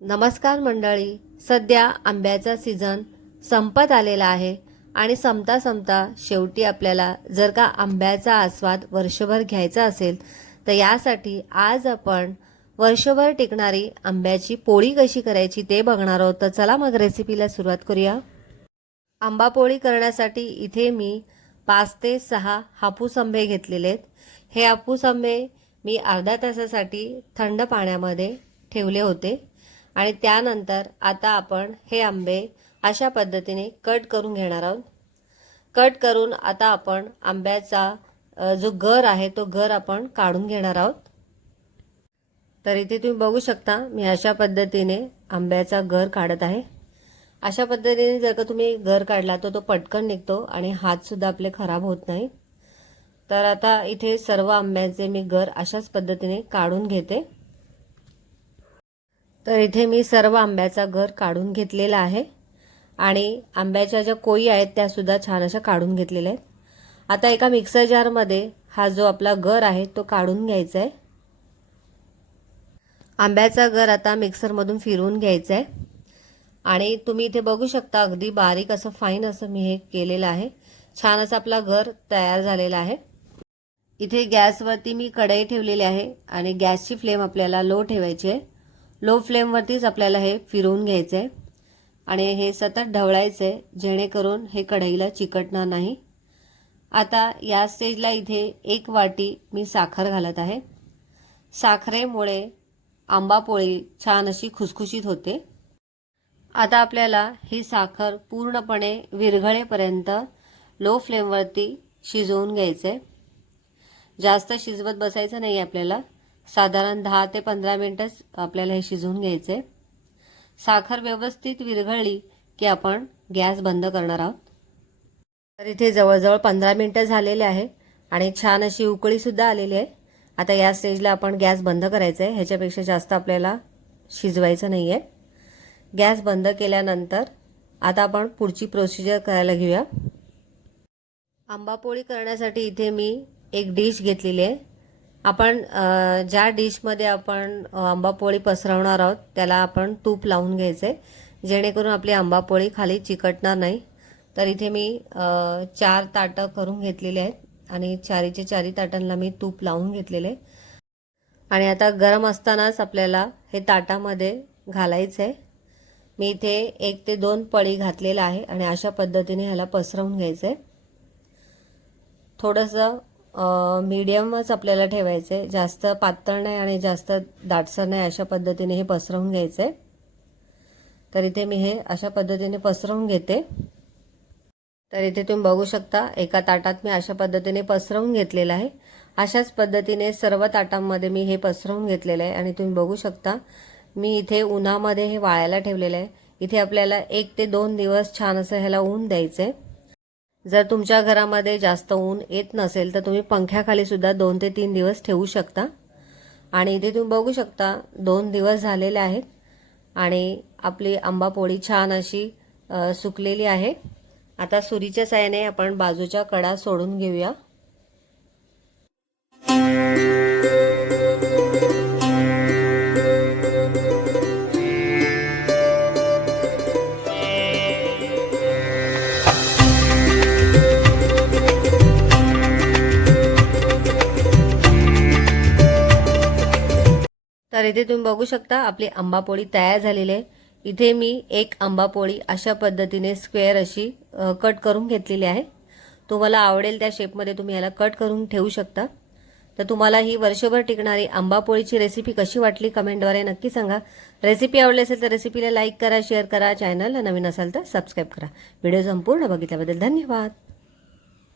नमस्कार मंडळी सध्या आंब्याचा सीझन संपत आलेला आहे आणि संपता संपता शेवटी आपल्याला जर का आंब्याचा आस्वाद वर्षभर घ्यायचा असेल तर यासाठी आज आपण वर्षभर टिकणारी आंब्याची पोळी कशी करायची ते बघणार आहोत. तर चला मग रेसिपीला सुरुवात करूया. आंबा पोळी करण्यासाठी इथे मी पाच ते सहा हापूस आंबे घेतलेले आहेत. हे हापूस आंबे मी अर्धा तासासाठी थंड पाण्यामध्ये ठेवले होते. आणि त्यानंतर आता आपण हे आंबे अशा पद्धतीने कट करून घेणार आहोत. कट करून आता आपण आंब्याचा जो गर आहे तो गर आपण काढून घेणार आहोत. तर इथे तुम्ही बघू शकता मी अशा पद्धतीने आंब्याचा गर काढत आहे. अशा पद्धतीने जर का तुम्ही गर काढला तर तो पटकन निघतो आणि हातसुद्धा आपले खराब होत नाही. तर आता इथे सर्व आंब्याचे मी गर अशाच पद्धतीने काढून घेते. तर इथे मी सर्व आंब्याचा घर काढून घेतलेला आहे. आणि आंब्याच्या ज्या कोई आहेत त्यासुद्धा छान अशा काढून घेतलेल्या आहेत. आता एका मिक्सर जारमध्ये हा जो आपला गर आहे तो काढून घ्यायचा आहे. आंब्याचा गर आता मिक्सरमधून फिरवून घ्यायचा आहे. आणि तुम्ही इथे बघू शकता अगदी बारीक असं फाईन असं मी हे केलेलं आहे. छान असं आपला घर तयार झालेला आहे. इथे गॅसवरती मी कढई ठेवलेली आहे आणि गॅसची फ्लेम आपल्याला लो ठेवायची आहे. लो फ्लेमवरतीच आपल्याला हे फिरवून घ्यायचं आहे आणि हे सतत ढवळायचं आहे जेणेकरून हे कढईला चिकटणार नाही. आता या स्टेजला इथे एक वाटी मी साखर घालत आहे. साखरेमुळे आंबापोळी छान अशी खुसखुशीत होते. आता आपल्याला ही साखर पूर्णपणे विरघळेपर्यंत लो फ्लेमवरती शिजवून घ्यायचं आहे जास्त शिजवत बसायचं नाही आपल्याला. साधारण दहा ते पंधरा मिनटंच आपल्याला हे शिजवून घ्यायचं. आहे साखर व्यवस्थित विरघळली की आपण गॅस बंद करणार आहोत. तर इथे जवळजवळ पंधरा मिनटं झालेले आहे आणि छान अशी उकळीसुद्धा आलेली आहे. आता या स्टेजला आपण गॅस बंद करायचा आहे. ह्याच्यापेक्षा जास्त आपल्याला शिजवायचं नाही आहे गॅस बंद केल्यानंतर आता आपण पुढची प्रोसिजर करायला घेऊया. आंबापोळी करण्यासाठी इथे मी एक डिश घेतलेली आहे. आपण ज्या डिशमध्ये आपण आंबापोळी पसरवणार आहोत त्याला आपण तूप लावून घ्यायचं. आहे जेणेकरून आपली आंबापोळी खाली चिकटणार नाही. तर इथे मी चार ताटं करून घेतलेली आहेत आणि चारीचे चारी ताटांना मी तूप लावून घेतलेले. आणि आता गरम असतानाच आपल्याला हे ताटामध्ये घालायचं आहे. मी इथे एक ते दोन पळी घातलेलं आहे आणि अशा पद्धतीने ह्याला पसरवून घ्यायचं आहे. थोडंसं मीडियमच आपल्याला ठेवायचं आहे जास्त पातळ नाही आणि जास्त दाटसर नाही अशा पद्धतीने हे पसरवून घ्यायचं आहे तर इथे मी हे अशा पद्धतीने पसरवून घेते. तर इथे तुम्ही बघू शकता एका ताटात मी अशा पद्धतीने पसरवून घेतलेलं आहे. अशाच पद्धतीने सर्व ताटांमध्ये मी हे पसरवून घेतलेलं आहे. आणि तुम्ही बघू शकता मी इथे उन्हामध्ये हे वाळायला ठेवलेलं आहे. इथे आपल्याला एक ते दोन दिवस छान असं ह्याला ऊन द्यायचं आहे जर तुमच्या घरामध्ये जास्त ऊन येत नसेल तर तुम्ही पंख्याखाली सुद्धा दोन ते तीन दिवस ठेवू शकता. आणि इथे तुम्ही बघू शकता दोन दिवस झालेले आहेत आणि आपली आंबापोळी छान अशी सुकलेली आहे. आता सुरीच्या साह्याने आपण बाजूच्या कडा सोडून घेऊया. तर इथे तुम्ही बघू शकता आपली आंबापोळी तयार झालेली आहे. इथे मी एक आंबापोळी अशा पद्धतीने स्क्वेअर अशी कट करून घेतलेली आहे. तुम्हाला आवडेल त्या शेपमध्ये तुम्ही याला कट करून ठेवू शकता. तर तुम्हाला ही वर्षभर टिकणारी आंबापोळीची रेसिपी कशी वाटली कमेंटद्वारे नक्की सांगा. रेसिपी आवडली असेल तर रेसिपीला लाईक करा शेअर करा चॅनलला नवीन असाल तर सबस्क्राईब करा. व्हिडिओ संपूर्ण बघितल्याबद्दल धन्यवाद.